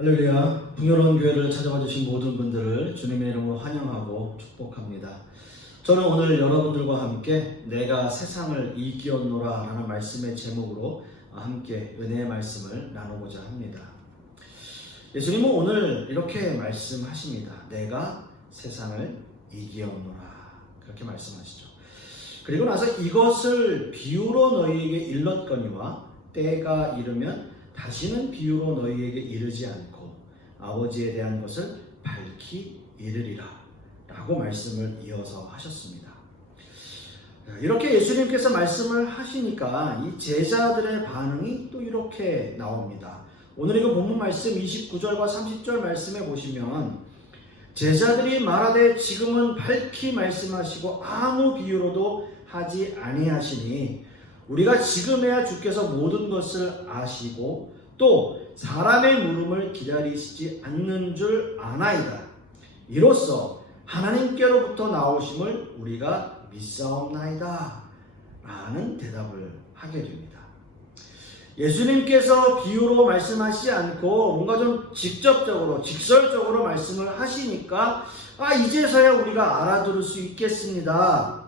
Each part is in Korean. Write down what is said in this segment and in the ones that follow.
할렐루야. 풍요로운 교회를 찾아와 주신 모든 분들을 주님의 이름으로 환영하고 축복합니다. 저는 오늘 여러분들과 함께 내가 세상을 이기었노라 라는 말씀의 제목으로 함께 은혜의 말씀을 나누고자 합니다. 예수님은 오늘 이렇게 말씀하십니다. 내가 세상을 이기었노라, 그렇게 말씀하시죠. 그리고 나서 이것을 비유로 너희에게 일렀거니와 때가 이르면 다시는 비유로 너희에게 이르지 않고 아버지에 대한 것을 밝히 이르리라 라고 말씀을 이어서 하셨습니다. 이렇게 예수님께서 말씀을 하시니까 이 제자들의 반응이 또 이렇게 나옵니다. 오늘 이거 본문 말씀 29절과 30절 말씀에 보시면 제자들이 말하되 지금은 밝히 말씀하시고 아무 비유로도 하지 아니하시니 우리가 지금에야 주께서 모든 것을 아시고 또 사람의 물음을 기다리시지 않는 줄 아나이다. 이로써 하나님께로부터 나오심을 우리가 믿사옵나이다 라는 대답을 하게 됩니다. 예수님께서 비유로 말씀하시지 않고 뭔가 좀 직접적으로 직설적으로 말씀을 하시니까 이제서야 우리가 알아들을 수 있겠습니다.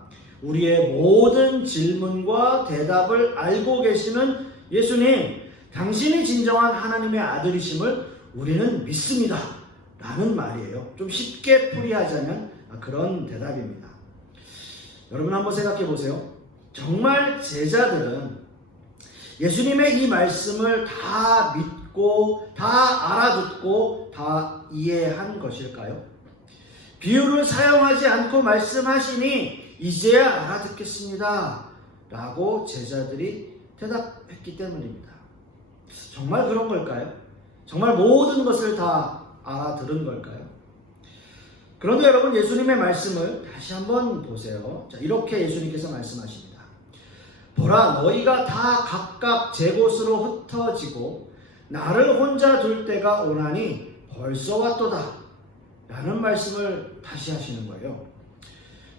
우리의 모든 질문과 대답을 알고 계시는 예수님, 당신이 진정한 하나님의 아들이심을 우리는 믿습니다 라는 말이에요. 좀 쉽게 풀이하자면 그런 대답입니다. 여러분 한번 생각해 보세요. 정말 제자들은 예수님의 이 말씀을 다 믿고 다 알아듣고 다 이해한 것일까요? 비유를 사용하지 않고 말씀하시니 이제야 알아듣겠습니다 라고 제자들이 대답했기 때문입니다. 정말 그런 걸까요? 정말 모든 것을 다 알아들은 걸까요? 그런데 여러분, 예수님의 말씀을 다시 한번 보세요. 자, 이렇게 예수님께서 말씀하십니다. 보라, 너희가 다 각각 제 곳으로 흩어지고 나를 혼자 둘 때가 오나니 벌써 왔도다 라는 말씀을 다시 하시는 거예요.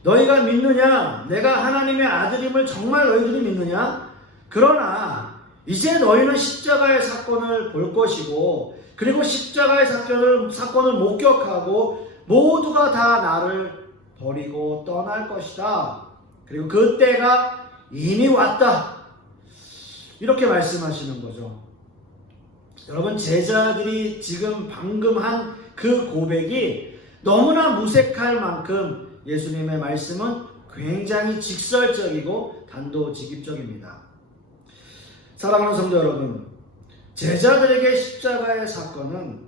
너희가 믿느냐? 내가 하나님의 아들임을 정말 너희들이 믿느냐? 그러나 이제 너희는 십자가의 사건을 볼 것이고 그리고 십자가의 사건을 목격하고 모두가 다 나를 버리고 떠날 것이다. 그리고 그때가 이미 왔다. 이렇게 말씀하시는 거죠. 여러분, 제자들이 지금 방금 한 그 고백이 너무나 무색할 만큼 예수님의 말씀은 굉장히 직설적이고 단도직입적입니다. 사랑하는 성도 여러분, 제자들에게 십자가의 사건은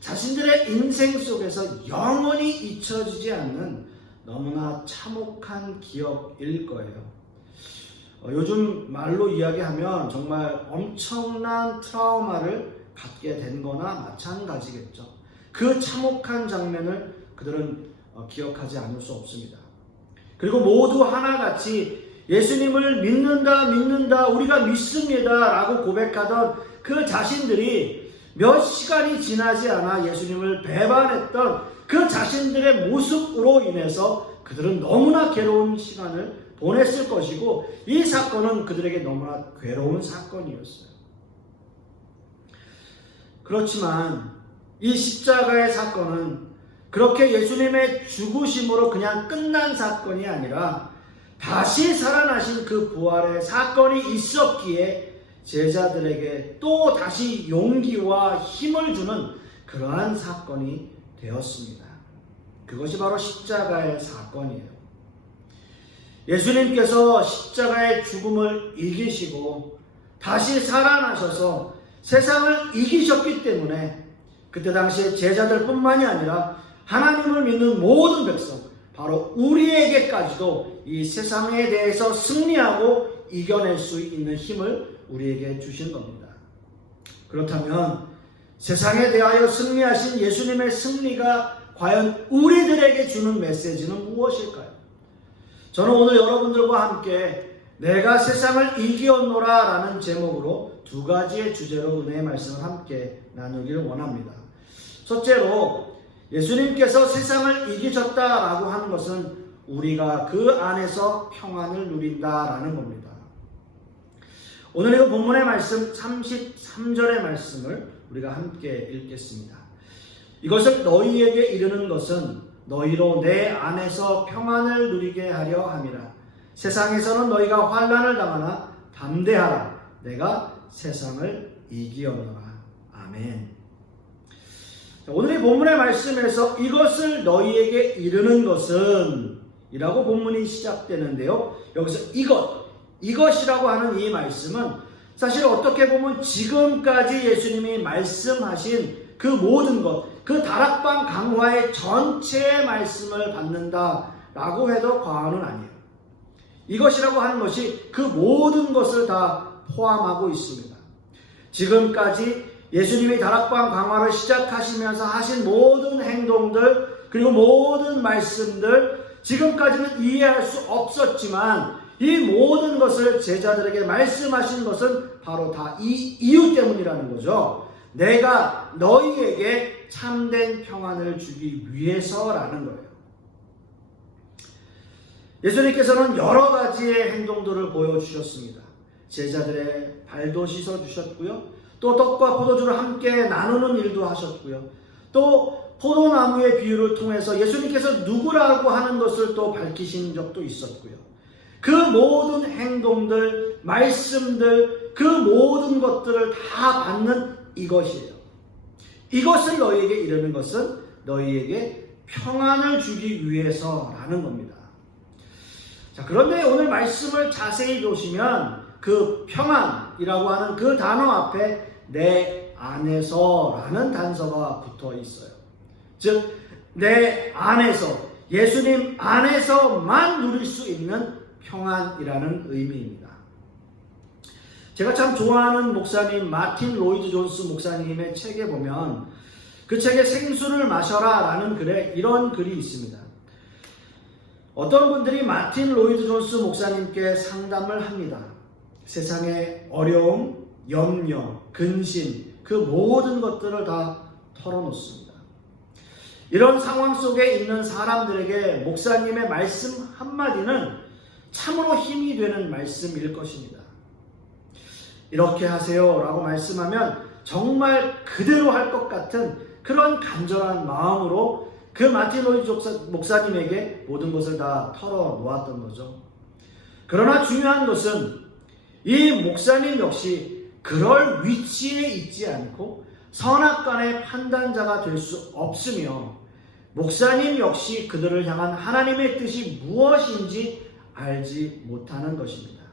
자신들의 인생 속에서 영원히 잊혀지지 않는 너무나 참혹한 기억일 거예요. 요즘 말로 이야기하면 정말 엄청난 트라우마를 갖게 된 거나 마찬가지겠죠. 그 참혹한 장면을 그들은 기억하지 않을 수 없습니다. 그리고 모두 하나같이 예수님을 믿는다, 우리가 믿습니다 라고 고백하던 그 자신들이 몇 시간이 지나지 않아 예수님을 배반했던 그 자신들의 모습으로 인해서 그들은 너무나 괴로운 시간을 보냈을 것이고 이 사건은 그들에게 너무나 괴로운 사건이었어요. 그렇지만 이 십자가의 사건은 그렇게 예수님의 죽으심으로 그냥 끝난 사건이 아니라 다시 살아나신 그 부활의 사건이 있었기에 제자들에게 또 다시 용기와 힘을 주는 그러한 사건이 되었습니다. 그것이 바로 십자가의 사건이에요. 예수님께서 십자가의 죽음을 이기시고 다시 살아나셔서 세상을 이기셨기 때문에 그때 당시에 제자들뿐만이 아니라 하나님을 믿는 모든 백성, 바로 우리에게까지도 이 세상에 대해서 승리하고 이겨낼 수 있는 힘을 우리에게 주신 겁니다. 그렇다면 세상에 대하여 승리하신 예수님의 승리가 과연 우리들에게 주는 메시지는 무엇일까요? 저는 오늘 여러분들과 함께 내가 세상을 이기었노라 라는 제목으로 두 가지의 주제로 은혜의 말씀을 함께 나누기를 원합니다. 첫째로, 예수님께서 세상을 이기셨다라고 하는 것은 우리가 그 안에서 평안을 누린다라는 겁니다. 오늘 이 본문의 말씀 33절의 말씀을 우리가 함께 읽겠습니다. 이것을 너희에게 이르는 것은 너희로 내 안에서 평안을 누리게 하려 함이라. 세상에서는 너희가 환난을 당하나 담대하라. 내가 세상을 이기었노라. 아멘. 오늘 이 본문의 말씀에서 이것을 너희에게 이르는 것은 이라고 본문이 시작되는데요. 여기서 이것이라고 하는 이 말씀은 사실 어떻게 보면 지금까지 예수님이 말씀하신 그 모든 것, 그 다락방 강화의 전체의 말씀을 받는다라고 해도 과언은 아니에요. 이것이라고 하는 것이 그 모든 것을 다 포함하고 있습니다. 지금까지 예수님이 다락방 강화를 시작하시면서 하신 모든 행동들, 그리고 모든 말씀들, 지금까지는 이해할 수 없었지만 이 모든 것을 제자들에게 말씀하신 것은 바로 다 이 이유 때문이라는 거죠. 내가 너희에게 참된 평안을 주기 위해서라는 거예요. 예수님께서는 여러 가지의 행동들을 보여주셨습니다. 제자들의 발도 씻어주셨고요. 또 떡과 포도주를 함께 나누는 일도 하셨고요. 또 포도나무의 비유를 통해서 예수님께서 누구라고 하는 것을 또 밝히신 적도 있었고요. 그 모든 행동들, 말씀들, 그 모든 것들을 다 받는 이것이에요. 이것을 너희에게 이르는 것은 너희에게 평안을 주기 위해서라는 겁니다. 자, 그런데 오늘 말씀을 자세히 보시면 그 평안이라고 하는 그 단어 앞에 내 안에서라는 단서가 붙어 있어요. 즉, 내 안에서, 예수님 안에서만 누릴 수 있는 평안이라는 의미입니다. 제가 참 좋아하는 목사님 마틴 로이드 존스 목사님의 책에 보면 그 책에 생수를 마셔라 라는 글에 이런 글이 있습니다. 어떤 분들이 마틴 로이드 존스 목사님께 상담을 합니다. 세상의 어려움, 염려, 근심, 그 모든 것들을 다 털어놓습니다. 이런 상황 속에 있는 사람들에게 목사님의 말씀 한마디는 참으로 힘이 되는 말씀일 것입니다. 이렇게 하세요 라고 말씀하면 정말 그대로 할 것 같은 그런 간절한 마음으로 그 마틴 로이드 목사님에게 모든 것을 다 털어놓았던 거죠. 그러나 중요한 것은 이 목사님 역시 그럴 위치에 있지 않고 선악간의 판단자가 될 수 없으며 목사님 역시 그들을 향한 하나님의 뜻이 무엇인지 알지 못하는 것입니다.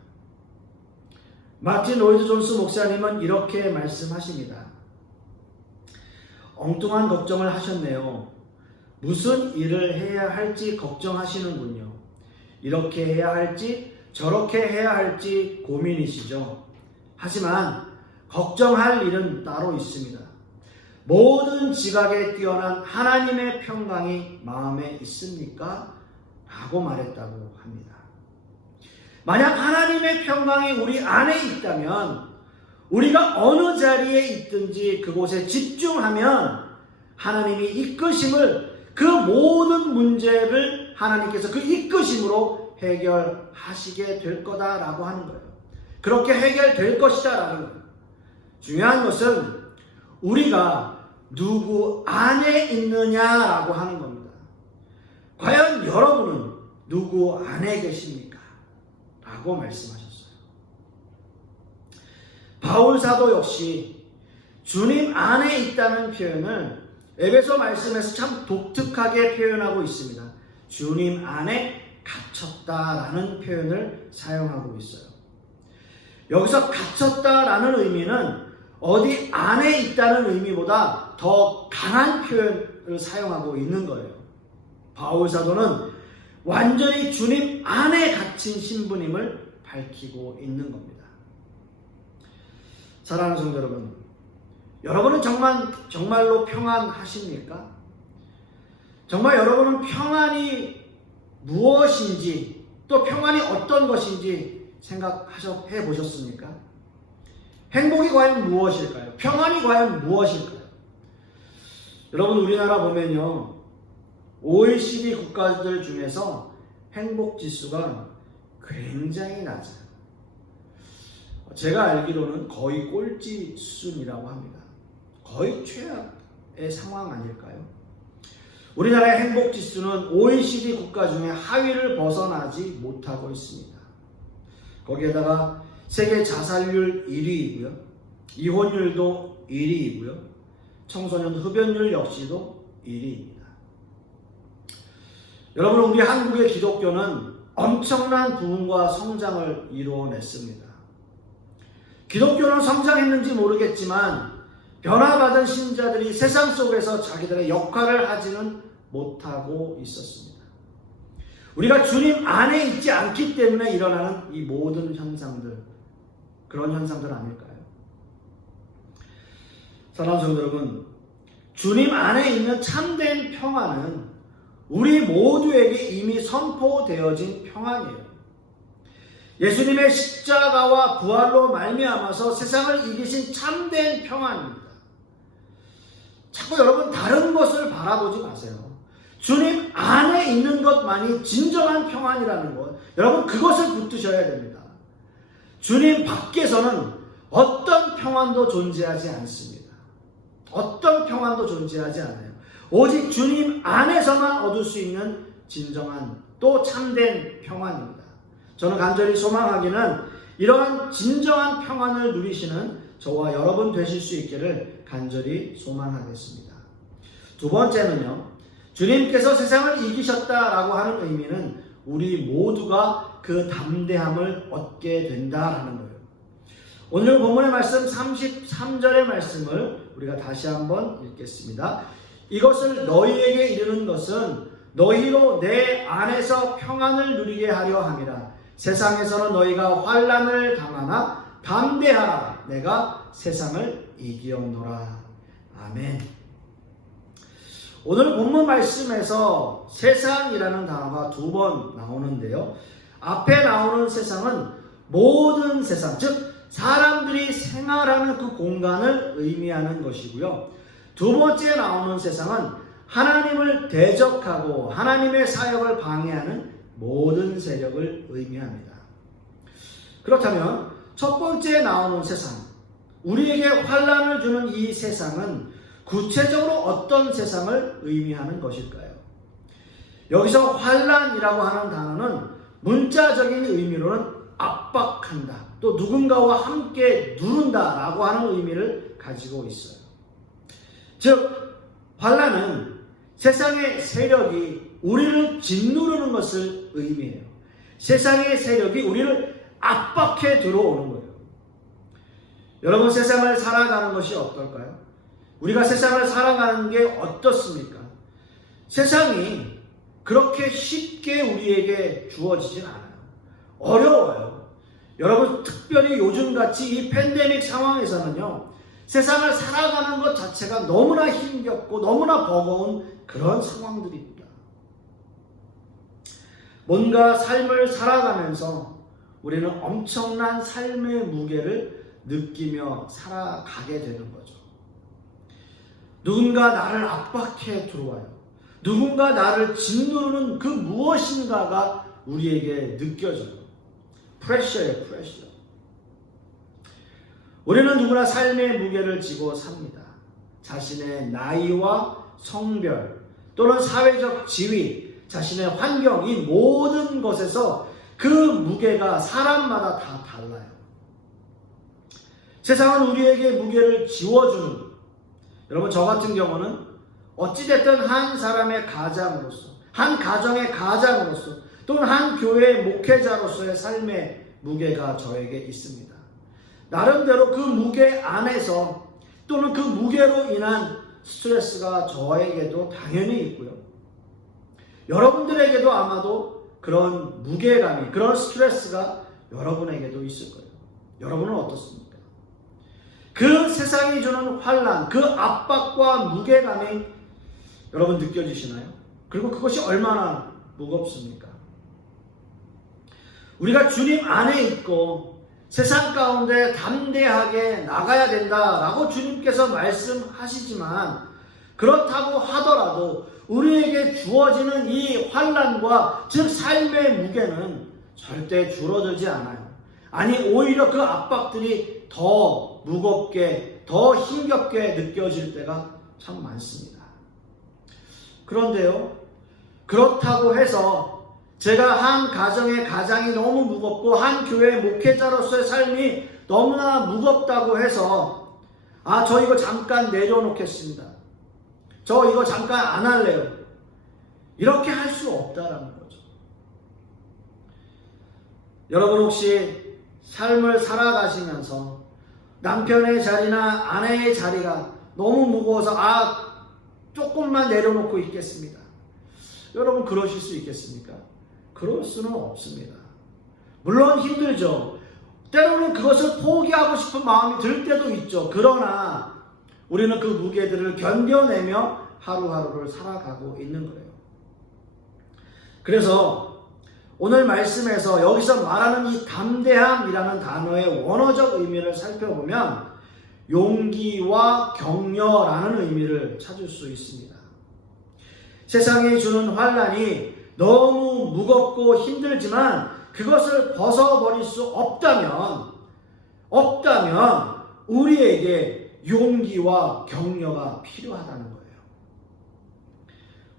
마틴 로이드 존스 목사님은 이렇게 말씀하십니다. 엉뚱한 걱정을 하셨네요. 무슨 일을 해야 할지 걱정하시는군요. 이렇게 해야 할지 저렇게 해야 할지 고민이시죠. 하지만 걱정할 일은 따로 있습니다. 모든 지각에 뛰어난 하나님의 평강이 마음에 있습니까? 라고 말했다고 합니다. 만약 하나님의 평강이 우리 안에 있다면 우리가 어느 자리에 있든지 그곳에 집중하면 하나님이 이끄심을 그 모든 문제를 하나님께서 그 이끄심으로 해결하시게 될 거다라고 하는 거예요. 그렇게 해결될 것이다라는 거예요. 중요한 것은 우리가 누구 안에 있느냐라고 하는 겁니다. 과연 여러분은 누구 안에 계십니까? 라고 말씀하셨어요. 바울 사도 역시 주님 안에 있다는 표현을 에베소 말씀에서 참 독특하게 표현하고 있습니다. 주님 안에 갇혔다라는 표현을 사용하고 있어요. 여기서 갇혔다라는 의미는 어디 안에 있다는 의미보다 더 강한 표현을 사용하고 있는 거예요. 바울 사도는 완전히 주님 안에 갇힌 신부님을 밝히고 있는 겁니다. 사랑하는 성도 여러분, 여러분은 정말로 평안하십니까? 정말 여러분은 평안이 무엇인지 또 평안이 어떤 것인지 생각해 보셨습니까? 행복이 과연 무엇일까요? 평안이 과연 무엇일까요? 여러분, 우리나라 보면요, OECD 국가들 중에서 행복 지수가 굉장히 낮아요. 제가 알기로는 거의 꼴찌 수준이라고 합니다. 거의 최악의 상황 아닐까요? 우리나라의 행복 지수는 OECD 국가 중에 하위를 벗어나지 못하고 있습니다. 거기에다가 세계 자살률 1위이고요. 이혼율도 1위이고요. 청소년 흡연율 역시도 1위입니다. 여러분, 우리 한국의 기독교는 엄청난 부흥과 성장을 이루어냈습니다. 기독교는 성장했는지 모르겠지만 변화받은 신자들이 세상 속에서 자기들의 역할을 하지는 못하고 있었습니다. 우리가 주님 안에 있지 않기 때문에 일어나는 이 모든 현상들, 그런 현상들 아닐까요? 사랑하는 성도 여러분, 주님 안에 있는 참된 평안은 우리 모두에게 이미 선포되어진 평안이에요. 예수님의 십자가와 부활로 말미암아서 세상을 이기신 참된 평안입니다. 자꾸 여러분 다른 것을 바라보지 마세요. 주님 안에 있는 것만이 진정한 평안이라는 것, 여러분 그것을 붙드셔야 됩니다. 주님 밖에서는 어떤 평안도 존재하지 않습니다. 어떤 평안도 존재하지 않아요. 오직 주님 안에서만 얻을 수 있는 진정한 또 참된 평안입니다. 저는 간절히 소망하기는 이러한 진정한 평안을 누리시는 저와 여러분 되실 수 있기를 간절히 소망하겠습니다. 두 번째는요, 주님께서 세상을 이기셨다라고 하는 의미는 우리 모두가 그 담대함을 얻게 된다라는 거예요. 오늘 본문의 말씀 33절의 말씀을 우리가 다시 한번 읽겠습니다. 이것을 너희에게 이르는 것은 너희로 내 안에서 평안을 누리게 하려 함이라. 세상에서는 너희가 환난을 당하나 담대하라. 내가 세상을 이기었노라. 아멘. 오늘 본문 말씀에서 세상이라는 단어가 두 번 나오는데요. 앞에 나오는 세상은 모든 세상, 즉 사람들이 생활하는 그 공간을 의미하는 것이고요. 두 번째 나오는 세상은 하나님을 대적하고 하나님의 사역을 방해하는 모든 세력을 의미합니다. 그렇다면 첫 번째 나오는 세상, 우리에게 환난을 주는 이 세상은 구체적으로 어떤 세상을 의미하는 것일까요? 여기서 환난이라고 하는 단어는 문자적인 의미로는 압박한다, 또 누군가와 함께 누른다라고 하는 의미를 가지고 있어요. 즉 환난은 세상의 세력이 우리를 짓누르는 것을 의미해요. 세상의 세력이 우리를 압박해 들어오는 거예요. 여러분, 세상을 살아가는 것이 어떨까요? 우리가 세상을 살아가는 게 어떻습니까? 세상이 그렇게 쉽게 우리에게 주어지진 않아요. 어려워요. 여러분, 특별히 요즘같이 이 팬데믹 상황에서는요, 세상을 살아가는 것 자체가 너무나 힘겹고 너무나 버거운 그런 상황들입니다. 뭔가 삶을 살아가면서 우리는 엄청난 삶의 무게를 느끼며 살아가게 되는 거죠. 누군가 나를 압박해 들어와요. 누군가 나를 짓누르는 그 무엇인가가 우리에게 느껴져요. 프레셔예요, 프레셔. 우리는 누구나 삶의 무게를 지고 삽니다. 자신의 나이와 성별 또는 사회적 지위, 자신의 환경, 이 모든 것에서 그 무게가 사람마다 다 달라요. 세상은 우리에게 무게를 지워주는, 여러분 저 같은 경우는 어찌됐든 한 사람의 가장으로서, 한 가정의 가장으로서, 또는 한 교회의 목회자로서의 삶의 무게가 저에게 있습니다. 나름대로 그 무게 안에서 또는 그 무게로 인한 스트레스가 저에게도 당연히 있고요. 여러분들에게도 아마도 그런 무게감이, 그런 스트레스가 여러분에게도 있을 거예요. 여러분은 어떻습니까? 그 세상이 주는 환난, 그 압박과 무게감이 여러분 느껴지시나요? 그리고 그것이 얼마나 무겁습니까? 우리가 주님 안에 있고 세상 가운데 담대하게 나가야 된다라고 주님께서 말씀하시지만, 그렇다고 하더라도 우리에게 주어지는 이 환난과 즉 삶의 무게는 절대 줄어들지 않아요. 아니 오히려 그 압박들이 더 무겁게, 더 힘겹게 느껴질 때가 참 많습니다. 그런데요, 그렇다고 해서 제가 한 가정의 가장이 너무 무겁고 한 교회 목회자로서의 삶이 너무나 무겁다고 해서 저 이거 잠깐 내려놓겠습니다. 저 이거 잠깐 안 할래요. 이렇게 할 수 없다라는 거죠. 여러분 혹시 삶을 살아가시면서 남편의 자리나 아내의 자리가 너무 무거워서 조금만 내려놓고 있겠습니다. 여러분 그러실 수 있겠습니까? 그럴 수는 없습니다. 물론 힘들죠. 때로는 그것을 포기하고 싶은 마음이 들 때도 있죠. 그러나 우리는 그 무게들을 견뎌내며 하루하루를 살아가고 있는 거예요. 그래서 오늘 말씀에서 여기서 말하는 이 담대함이라는 단어의 원어적 의미를 살펴보면 용기와 격려라는 의미를 찾을 수 있습니다. 세상이 주는 환난이 너무 무겁고 힘들지만 그것을 벗어버릴 수 없다면 우리에게 용기와 격려가 필요하다는 거예요.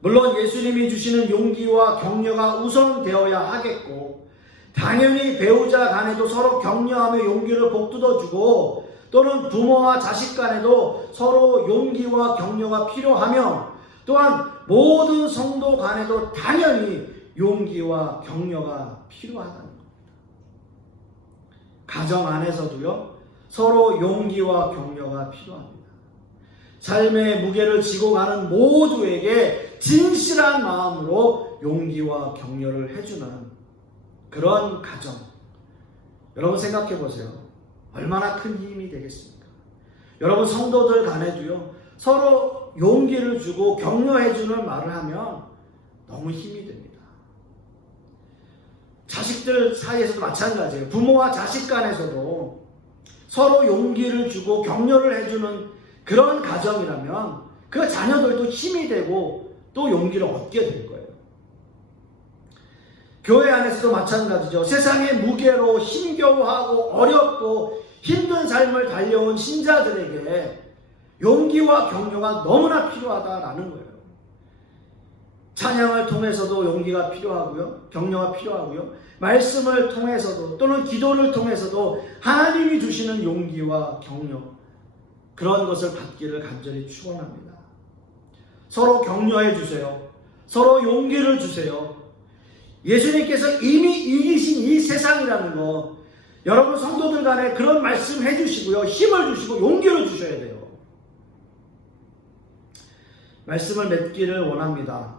물론 예수님이 주시는 용기와 격려가 우선되어야 하겠고 당연히 배우자 간에도 서로 격려하며 용기를 복돋아주고 또는 부모와 자식 간에도 서로 용기와 격려가 필요하며 또한 모든 성도 간에도 당연히 용기와 격려가 필요하다는 겁니다. 가정 안에서도요, 서로 용기와 격려가 필요합니다. 삶의 무게를 지고 가는 모두에게 진실한 마음으로 용기와 격려를 해주는 그런 가정. 여러분 생각해 보세요. 얼마나 큰 힘이 되겠습니까? 여러분 성도들 간에도요, 서로 용기를 주고 격려해주는 말을 하면 너무 힘이 됩니다. 자식들 사이에서도 마찬가지예요. 부모와 자식 간에서도 서로 용기를 주고 격려를 해주는 그런 가정이라면 그 자녀들도 힘이 되고 또 용기를 얻게 될 거예요. 교회 안에서도 마찬가지죠. 세상의 무게로 힘겨워하고 어렵고 힘든 삶을 달려온 신자들에게 용기와 격려가 너무나 필요하다라는 거예요. 찬양을 통해서도 용기가 필요하고요. 격려가 필요하고요. 말씀을 통해서도 또는 기도를 통해서도 하나님이 주시는 용기와 격려, 그런 것을 받기를 간절히 축원합니다. 서로 격려해 주세요. 서로 용기를 주세요. 예수님께서 이미 이기신 이 세상이라는 거, 여러분 성도들 간에 그런 말씀 해주시고요. 힘을 주시고 용기를 주셔야 돼요. 말씀을 맺기를 원합니다.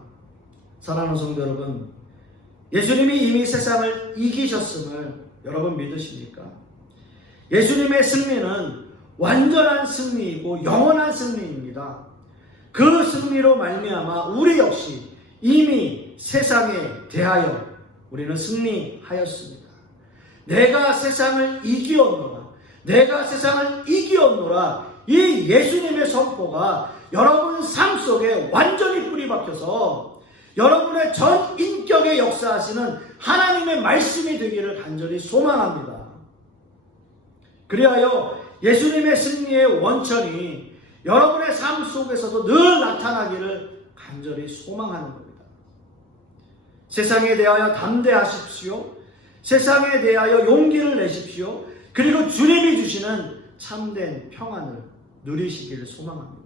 사랑하는 성도 여러분, 예수님이 이미 세상을 이기셨음을 여러분 믿으십니까? 예수님의 승리는 완전한 승리이고 영원한 승리입니다. 그 승리로 말미암아 우리 역시 이미 세상에 대하여 우리는 승리하였습니다. 내가 세상을 이기었노라, 내가 세상을 이기었노라, 이 예수님의 선포가 여러분 삶 속에 완전히 뿌리 박혀서 여러분의 전 인격에 역사하시는 하나님의 말씀이 되기를 간절히 소망합니다. 그리하여 예수님의 승리의 원천이 여러분의 삶 속에서도 늘 나타나기를 간절히 소망하는 겁니다. 세상에 대하여 담대하십시오. 세상에 대하여 용기를 내십시오. 그리고 주님이 주시는 참된 평안을 누리시기를 소망합니다.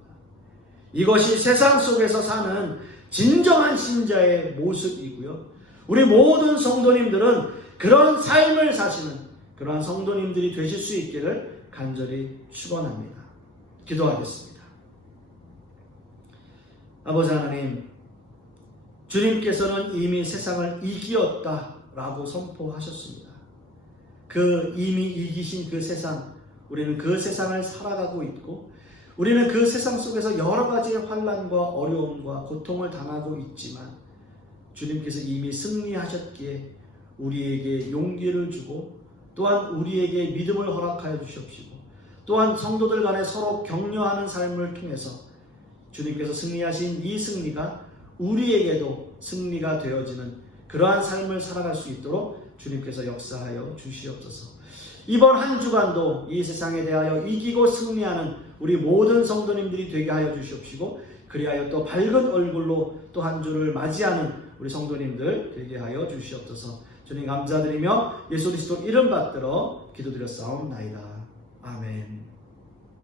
이것이 세상 속에서 사는 진정한 신자의 모습이고요. 우리 모든 성도님들은 그런 삶을 사시는 그러한 성도님들이 되실 수 있기를 간절히 축원합니다. 기도하겠습니다. 아버지 하나님, 주님께서는 이미 세상을 이기었다라고 선포하셨습니다. 그 이미 이기신 그 세상, 우리는 그 세상을 살아가고 있고 우리는 그 세상 속에서 여러 가지의 환난과 어려움과 고통을 당하고 있지만 주님께서 이미 승리하셨기에 우리에게 용기를 주고 또한 우리에게 믿음을 허락하여 주시옵시고 또한 성도들 간에 서로 격려하는 삶을 통해서 주님께서 승리하신 이 승리가 우리에게도 승리가 되어지는 그러한 삶을 살아갈 수 있도록 주님께서 역사하여 주시옵소서. 이번 한 주간도 이 세상에 대하여 이기고 승리하는 우리 모든 성도님들이 되게 하여 주시옵시고, 그리하여 또 밝은 얼굴로 또 한 주를 맞이하는 우리 성도님들 되게 하여 주시옵소서. 주님 감사드리며 예수 그리스도 이름 받들어 기도드렸사옵나이다. 아멘.